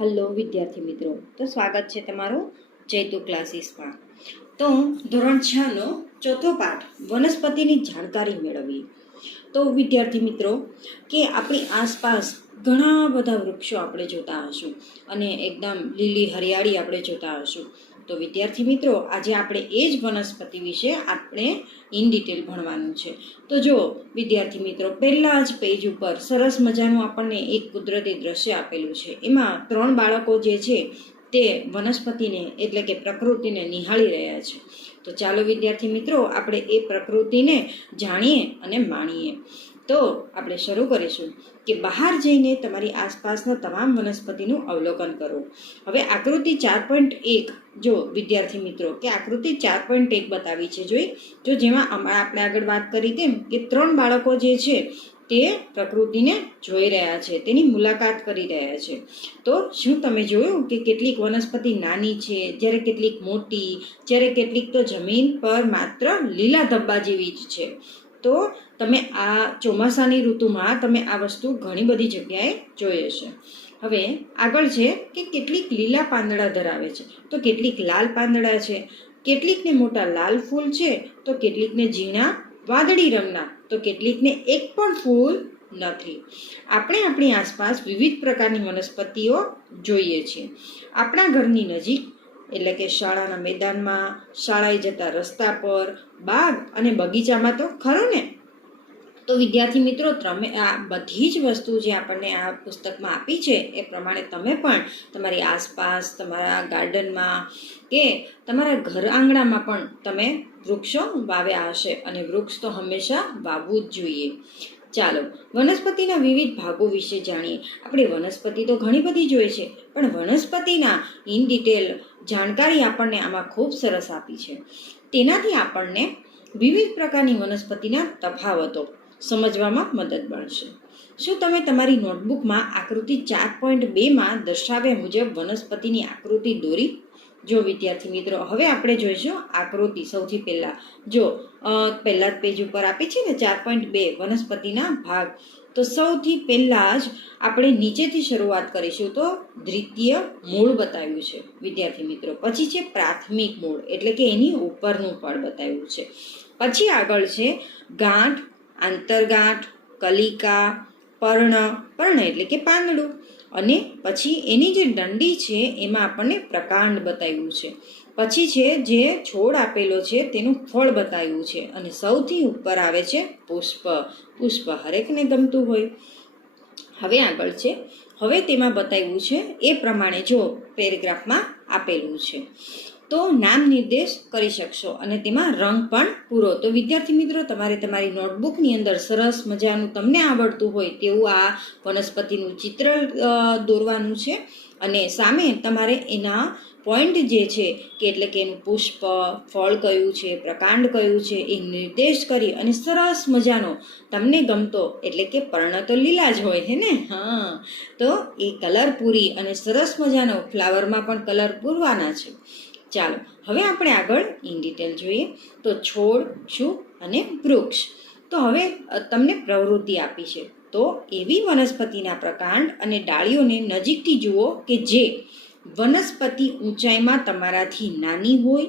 Hello વિદ્યાર્થી મિત્રો, તો સ્વાગત છે તમારું જયતુ ક્લાસીસમાં. તો ધોરણ 6નો ચોથો પાઠ વનસ્પતિની જાણકારી મેળવીએ. તો વિદ્યાર્થી મિત્રો, કે આપણી આસપાસ ઘણા બધા વૃક્ષો આપણે જોતા હશું અને એકદમ લીલી હરિયાળી આપણે જોતા હશું. તો વિદ્યાર્થી મિત્રો, આજે આપણે એ જ વનસ્પતિ વિશે આપણે ઇન ડિટેલ ભણવાનું છે. તો જો વિદ્યાર્થી મિત્રો, પહેલા જ પેજ ઉપર સરસ મજાનું આપણને એક કુદરતી દ્રશ્ય આપેલું છે. એમાં 3 બાળકો જે છે તે વનસ્પતિને એટલે કે પ્રકૃતિને નિહાળી રહ્યા છે. તો ચાલો વિદ્યાર્થી મિત્રો, આપણે એ પ્રકૃતિને જાણીએ અને માણીએ. તો આપણે શરૂ કરીશું કે બહાર જઈને તમારી આસપાસના તમામ વનસ્પતિનું અવલોકન કરો. હવે આકૃતિ 4.1 જો વિદ્યાર્થી મિત્રો, કે આકૃતિ 4.1 બતાવી છે. જો જેમાં આપણે આગળ વાત કરી તેમ કે 3 બાળકો જે છે તે પ્રકૃતિને જોઈ રહ્યા છે, તેની મુલાકાત કરી રહ્યા છે. તો શું તમે જોયું કે કેટલીક વનસ્પતિ નાની છે, જ્યારે કેટલીક મોટી, જ્યારે કેટલીક તો જમીન પર માત્ર લીલા ધબ્બા જેવી જ છે. તો તમે આ ચોમાસાની ઋતુમાં તમે આ વસ્તુ ઘણી બધી જગ્યાએ જોઈ હશે. હવે આગળ છે કે કેટલીક લીલા પાંદડા ધરાવે છે, તો કેટલીક લાલ પાંદડા છે, કેટલીકને મોટા લાલ ફૂલ છે, તો કેટલીકને ઝીણા વાદળી રંગના, તો કેટલીકને એક પણ ફૂલ નથી. આપણે આપણી આસપાસ વિવિધ પ્રકારની વનસ્પતિઓ જોઈએ છીએ. આપણા ઘરની નજીક એટલે કે શાળાના મેદાનમાં, શાળાએ જતા રસ્તા પર, બાગ અને બગીચામાં તો ખરું ને. તો વિદ્યાર્થી મિત્રો, તમે આ બધી જ વસ્તુ જે આપણને આ પુસ્તકમાં આપી છે એ પ્રમાણે તમે પણ તમારી આસપાસ, તમારા ગાર્ડનમાં કે તમારા ઘર આંગણામાં પણ તમે વૃક્ષો વાવ્યા હશે, અને વૃક્ષ તો હંમેશા વાવવું જ જોઈએ. ચાલો વનસ્પતિના વિવિધ ભાગો વિશે જાણીએ. આપણે વનસ્પતિ તો ઘણી બધી જોઈએ છે, પણ વનસ્પતિના ઇન ડિટેલ જાણકારી આપણને આમાં ખૂબ સરસ આપી છે. તેનાથી આપણને વિવિધ પ્રકારની વનસ્પતિના તફાવતો સમજવામાં મદદ મળશે. શું તમે તમારી નોટબુકમાં આકૃતિ 4.2માં દર્શાવ્યા મુજબ વનસ્પતિની આકૃતિ દોરી? જો વિદ્યાર્થી મિત્રો, હવે આપણે જોઈશું આકૃતિ. સૌથી પહેલાં જો પહેલા જ પેજ ઉપર આપી છે ને 4.2 વનસ્પતિના ભાગ. તો સૌથી પહેલાં જ આપણે નીચેથી શરૂઆત કરીશું. તો દ્વિતીય મૂળ બતાવ્યું છે વિદ્યાર્થી મિત્રો, પછી છે પ્રાથમિક મૂળ એટલે કે એની ઉપરનું પડ બતાવ્યું છે. પછી આગળ છે ગાંઠ, આંતરગાંઠ, કલિકા, પર્ણ એટલે કે પાંદડું, અને પછી એની જે દંડી છે એમાં આપણને પ્રકાંડ બતાવ્યું છે. પછી છે જે છોડ આપેલો છે તેનું ફળ બતાવ્યું છે, અને સૌથી ઉપર આવે છે પુષ્પ. પુષ્પ હરેકને ગમતું હોય. હવે આગળ છે, હવે તેમાં બતાવ્યું છે એ પ્રમાણે જો પેરેગ્રાફમાં આપેલું છે તો નામ નિર્દેશ કરી શકશો, અને તેમાં રંગ પણ પૂરો. તો વિદ્યાર્થી મિત્રો, તમારે તમારી નોટબુકની અંદર સરસ મજાનું તમને આવડતું હોય તેવું આ વનસ્પતિનું ચિત્ર દોરવાનું છે, અને સામે તમારે એના પોઈન્ટ જે છે કે એટલે કે એનું પુષ્પ, ફળ કયું છે, પ્રકાંડ કયું છે એ નિર્દેશ કરી અને સરસ મજાનો તમને ગમતો એટલે કે પર્ણ તો લીલા જ હોય હે ને, હા, તો એ કલર પૂરી અને સરસ મજાનો ફ્લાવરમાં પણ કલર પૂરવાના છે. ચાલો હવે આપણે આગળ ઇન ડિટેલ જોઈએ. તો છોડ, શું અને વૃક્ષ. તો હવે તમને પ્રવૃત્તિ આપી છે. તો એવી વનસ્પતિના પ્રકાંડ અને ડાળીઓને નજીકથી જુઓ કે જે વનસ્પતિ ઊંચાઈમાં તમારાથી નાની હોય,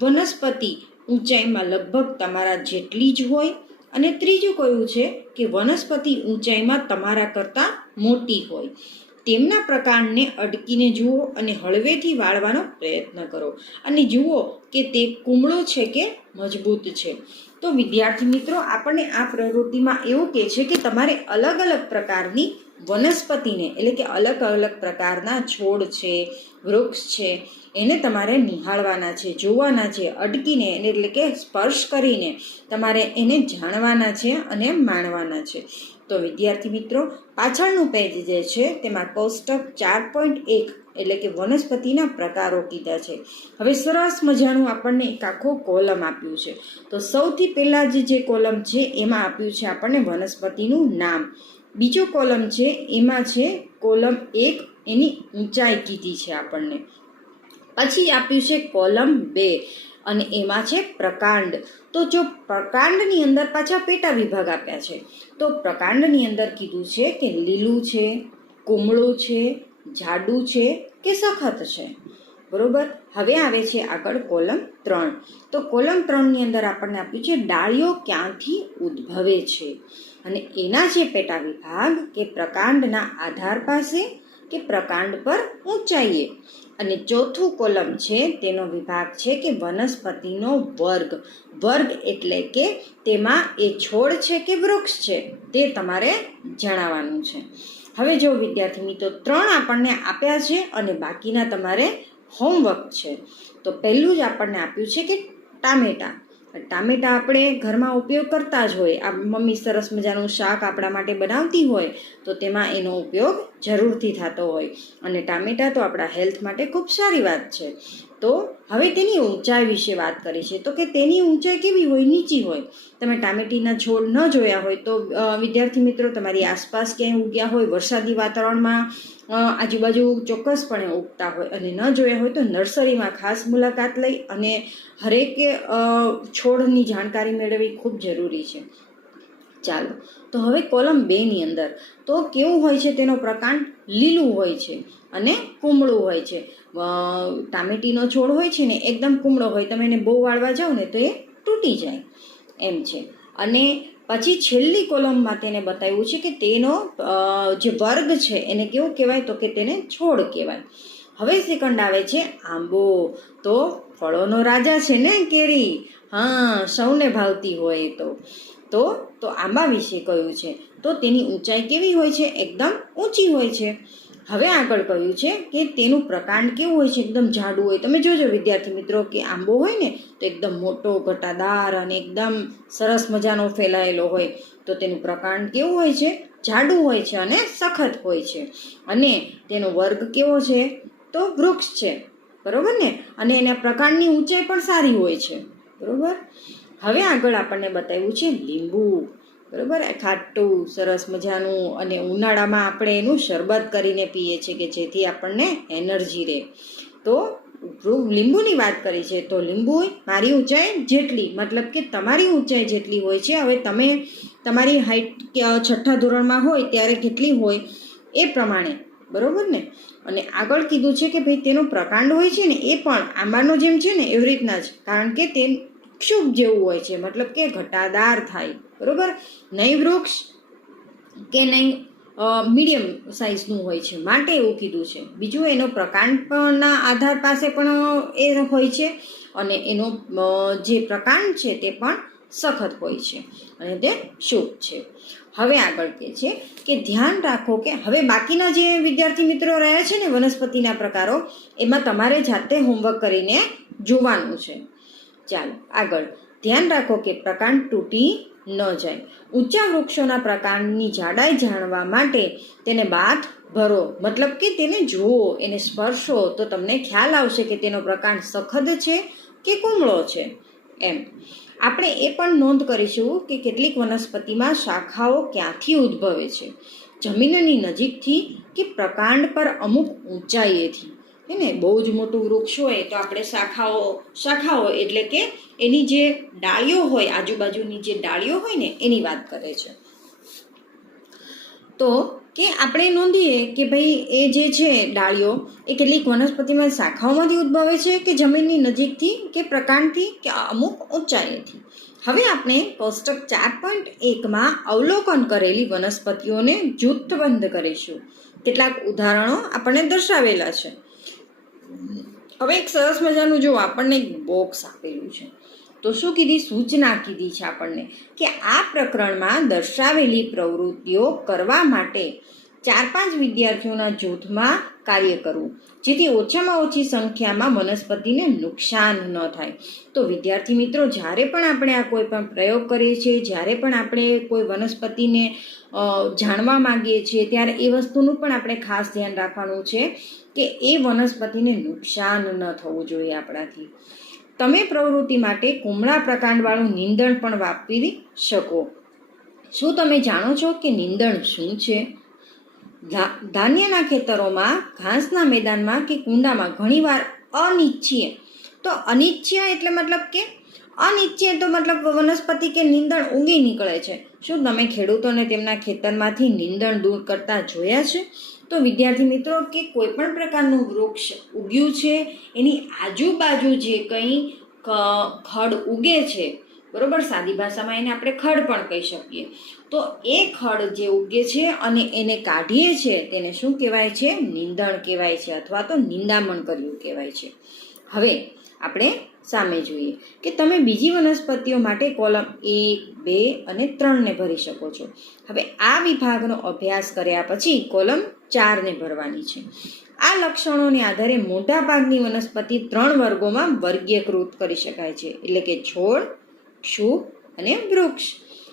વનસ્પતિ ઊંચાઈમાં લગભગ તમારા જેટલી જ હોય, અને ત્રીજું કયું છે કે વનસ્પતિ ઊંચાઈમાં તમારા કરતાં મોટી હોય. તેમના પ્રકાંડને અડકીને જુઓ અને હળવેથી વાળવાનો પ્રયત્ન કરો, અને જુઓ કે તે કુમળો છે કે મજબૂત છે. તો વિદ્યાર્થી મિત્રો, આપણને આ પ્રવૃત્તિમાં એવું કહે છે કે તમારે અલગ અલગ પ્રકારની વનસ્પતિને એટલે કે અલગ અલગ પ્રકારના છોડ છે, વૃક્ષ છે, એને તમારે નિહાળવાના છે, જોવાના છે, અડકીને એટલે કે સ્પર્શ કરીને તમારે એને જાણવાના છે અને માણવાના છે. તો વિદ્યાર્થી મિત્રો, પાછળનું પેજ જે છે તેમાં કોષ્ટક 4.1 એટલે કે વનસ્પતિના પ્રકારો કીધા છે. હવે સરસ મજાનું આપણને એક આખો કોલમ આપ્યું છે. તો સૌથી પહેલાં જે કોલમ છે એમાં આપ્યું છે આપણને વનસ્પતિનું નામ. બીજો કોલમ છે એમાં છે કોલમ 1 એની ઊંચાઈ કીધી છે આપણને. પછી આપ્યું છે કોલમ 2 અને એમાં છે પ્રકાંડ. તો જો પ્રકાંડની અંદર પાછા પેટા વિભાગ આપ્યા છે. તો પ્રકાંડની અંદર કીધું છે કે લીલું છે, કુમળું છે, જાડું છે કે સખત છે. બરોબર. હવે આવે છે આગળ કોલમ 3. તો કોલમ 3ની અંદર આપણને આપ્યું છે ડાળીઓ ક્યાંથી ઉદ્ભવે છે, અને એના છે પેટા વિભાગ કે પ્રકાંડના આધાર પાસે કે પ્રકાંડ પર ઊંચાઈએ. અને ચોથું કોલમ છે તેનો વિભાગ છે કે વનસ્પતિનો વર્ગ. વર્ગ એટલે કે તેમાં એ છોડ છે કે વૃક્ષ છે તે તમારે જણાવવાનું છે. હવે જો વિદ્યાર્થી મિત્રો 3 આપણને આપ્યા છે અને બાકીના તમારે હોમવર્ક છે. તો પહેલું જ આપણને આપ્યું છે કે ટામેટાં. ટામેટાં આપણે ઘરમાં ઉપયોગ કરતા જ હોય. આ મમ્મી સરસ મજાનું શાક આપણા માટે બનાવતી હોય તો તેમાં એનો ઉપયોગ જરૂરથી થતો હોય, અને ટામેટાં તો આપણા હેલ્થ માટે ખૂબ સારી વાત છે. તો હવે તેની ઊંચાઈ વિશે વાત કરી છે. તો કે તેની ઊંચાઈ કેવી હોય? નીચી હોય. તમે ટામેટીના છોડ ન જોયા હોય તો વિદ્યાર્થી મિત્રો તમારી આસપાસ ક્યાંય ઉગ્યા હોય, વરસાદી વાતાવરણમાં આજુબાજુ ચોક્કસપણે ઉગતા હોય, અને ન જોયા હોય તો નર્સરીમાં ખાસ મુલાકાત લઈ અને હરેક છોડની જાણકારી મેળવવી ખૂબ જરૂરી છે. ચાલો, તો હવે કોલમ 2ની અંદર તો કેવું હોય છે? તેનો પ્રકાંડ લીલું હોય છે અને કુમળું હોય છે. ટામેટીનો છોડ હોય છે ને એકદમ કુમળો હોય, તમે એને બહુ વાળવા જાઓ ને તો એ તૂટી જાય એમ છે. અને પછી છેલ્લી કોલમમાં તેને બતાવ્યું છે કે તેનો જે વર્ગ છે એને કેવું કહેવાય? તો કે તેને છોડ કહેવાય. હવે સેકન્ડ આવે છે આંબો. તો ફળોનો રાજા છે ને કેરી, હા, સૌને ભાવતી હોય. તો આંબા વિશે કહ્યું છે. તો તેની ઊંચાઈ કેવી હોય છે? એકદમ ઊંચી હોય છે. હવે આગળ કહ્યું છે કે તેનું પ્રકાંડ કેવું હોય છે? એકદમ જાડું હોય. તમે જોજો વિદ્યાર્થી મિત્રો કે આંબો હોય ને તો એકદમ મોટો, ઘટાદાર અને એકદમ સરસ મજાનો ફેલાયેલો હોય. તો તેનું પ્રકાંડ કેવું હોય છે? જાડું હોય છે અને સખત હોય છે. અને તેનો વર્ગ કેવો છે? તો વૃક્ષ છે. બરોબર ને? અને એના પ્રકાંડની ઊંચાઈ પણ સારી હોય છે. બરોબર. હવે આગળ આપણને બતાવ્યું છે લીંબુ. બરોબર. ખાટું સરસ મજાનું, અને ઉનાળામાં આપણે એનું શરબત કરીને પીએ છીએ કે જેથી આપણને એનર્જી રહે. તો લીંબુની વાત કરી છે. તો લીંબુ મારી ઊંચાઈ જેટલી, મતલબ કે તમારી ઊંચાઈ જેટલી હોય છે. હવે તમે તમારી હાઈટ 6ઠ્ઠા ધોરણમાં હોય ત્યારે કેટલી હોય એ પ્રમાણે, બરોબર ને? અને આગળ કીધું છે કે ભાઈ તેનો પ્રકાંડ હોય છે ને એ પણ આંબાનો જેમ છે ને એવી રીતના જ, કારણ કે તે ક્ષુભ જેવું હોય છે, મતલબ કે ઘટાદાર થાય. બરોબર. નહીં વૃક્ષ કે નહીં મીડિયમ સાઇઝનું હોય છે, માટે એવું કીધું છે. બીજું એનો પ્રકાંડ પણના આધાર પાસે પણ એ હોય છે, અને એનો જે પ્રકાંડ છે તે પણ સખત હોય છે અને તે શુભ છે. હવે આગળ કહે છે કે ધ્યાન રાખો કે હવે બાકીના જે વિદ્યાર્થી મિત્રો રહ્યા છે ને વનસ્પતિના પ્રકારો, એમાં તમારે જાતે હોમવર્ક કરીને જોવાનું છે. ચાલો આગળ. ધ્યાન રાખો કે પ્રકાંડ તૂટી ન જાય. ઊંચા વૃક્ષોના પ્રકાંડની જાડાઈ જાણવા માટે તેને બાથ ભરો, મતલબ કે તેને જુઓ, એને સ્પર્શો તો તમને ખ્યાલ આવશે કે તેનો પ્રકાંડ સખત છે કે કુમળો છે એમ. આપણે એ પણ નોંધ કરીશું કે કેટલીક વનસ્પતિમાં શાખાઓ ક્યાંથી ઉદ્ભવે છે? જમીનની નજીકથી કે પ્રકાંડ પર અમુક ઊંચાઈએથી. હે ને? બહુ જ મોટું વૃક્ષ હોય તો આપણે શાખાઓ એટલે કે એની જે ડાળીઓ હોય, આજુબાજુની જે ડાળીઓ હોય ને એની વાત કરે છે. તો કે આપણે નોંધીએ કે ભાઈ એ જે છે ડાળીઓ એ કેટલીક વનસ્પતિમાં શાખાઓમાંથી ઉદ્ભવે છે કે જમીનની નજીકથી કે પ્રકાંડથી કે અમુક ઊંચાઈથી. હવે આપણે કોષ્ટક 4.1માં અવલોકન કરેલી વનસ્પતિઓને જૂથબંધ કરીશું. કેટલાક ઉદાહરણો આપણને દર્શાવેલા છે. હવે એક સરસ મજાનું જો આપણને એક બોક્સ આપેલું છે, તો શું કીધી? સૂચના કીધી છે આપણને કે આ પ્રકરણમાં દર્શાવેલી પ્રવૃત્તિઓ કરવા માટે 4-5 વિદ્યાર્થીઓના જૂથમાં કાર્ય કરવું, જેથી ઓછામાં ઓછી સંખ્યામાં વનસ્પતિને નુકસાન ન થાય. તો વિદ્યાર્થી મિત્રો, જ્યારે પણ આપણે આ કોઈ પણ પ્રયોગ કરીએ છીએ, જ્યારે પણ આપણે કોઈ વનસ્પતિને જાણવા માંગીએ છીએ, ત્યારે એ વસ્તુનું પણ આપણે ખાસ ધ્યાન રાખવાનું છે કે એ વનસ્પતિને નુકસાન ન થવું જોઈએ આપણાથી. તમે પ્રવૃત્તિ માટે કુમળા પ્રકાંડવાળું નીંદણ પણ વાપરી શકો. શું તમે જાણો છો કે નીંદણ શું છે? ધાન્યના ખેતરોમાં, ઘાસના મેદાનમાં કે કુંડામાં ઘણીવાર અનિચ્છીય, તો અનિચ્છીય એટલે મતલબ કે અનિચ્છીય તો મતલબ વનસ્પતિ કે નીંદણ ઊંઘી નીકળે છે. શું તમે ખેડૂતોને તેમના ખેતરમાંથી નીંદણ દૂર કરતા જોયા છે? તો વિદ્યાર્થી મિત્રો કે કોઈ પણ પ્રકારનું વૃક્ષ ઉગ્યું છે એની આજુબાજુ જે કંઈ ખડ ઉગે છે, બરોબર, સાદી ભાષામાં એને આપણે ખડ પણ કહી શકીએ, તો એ ખડ જે ઉગે છે અને એને કાઢીએ છીએ તેને શું કહેવાય છે? નીંદણ કહેવાય છે, અથવા તો નિંદામણ કર્યું કહેવાય છે. હવે આપણે સામે જોઈએ કે તમે બીજી વનસ્પતિઓ માટે કોલમ 1, 2 અને 3 ભરી શકો છો. હવે આ વિભાગનો અભ્યાસ કર્યા પછી કોલમ 4 ભરવાની છે. આ લક્ષણોને આધારે મોટાભાગની વનસ્પતિ 3 વર્ગોમાં વર્ગીકૃત કરી શકાય છે, એટલે કે છોડ, ક્ષુપ અને વૃક્ષ.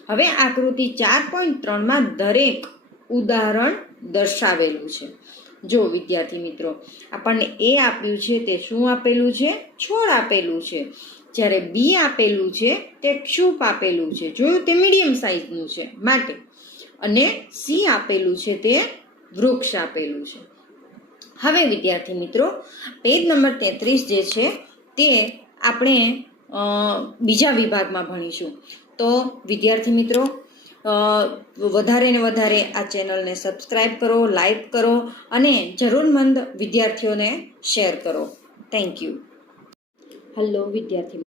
હવે આકૃતિ 4.3માં દરેક ઉદાહરણ દર્શાવેલું છે. જો વિદ્યાર્થી મિત્રો, આપણને એ આપ્યું છે તે શું આપેલું છે? છોડ આપેલું છે. જ્યારે બી આપેલું છે તે ક્ષુપ આપેલું છે, જોયું, તે મીડિયમ સાઇઝનું છે માટે, અને સી આપેલું છે તે વૃક્ષ આપેલું છે. હવે વિદ્યાર્થી મિત્રો, પેજ નંબર 33 જે છે તે આપણે બીજા વિભાગમાં ભણીશું. તો વિદ્યાર્થી મિત્રો, વધારે ને વધારે આ ચેનલને સબસ્ક્રાઈબ કરો, લાઈક કરો અને જરૂરમંદ વિદ્યાર્થીઓને શેર કરો. Thank you. હેલો વિદ્યાર્થી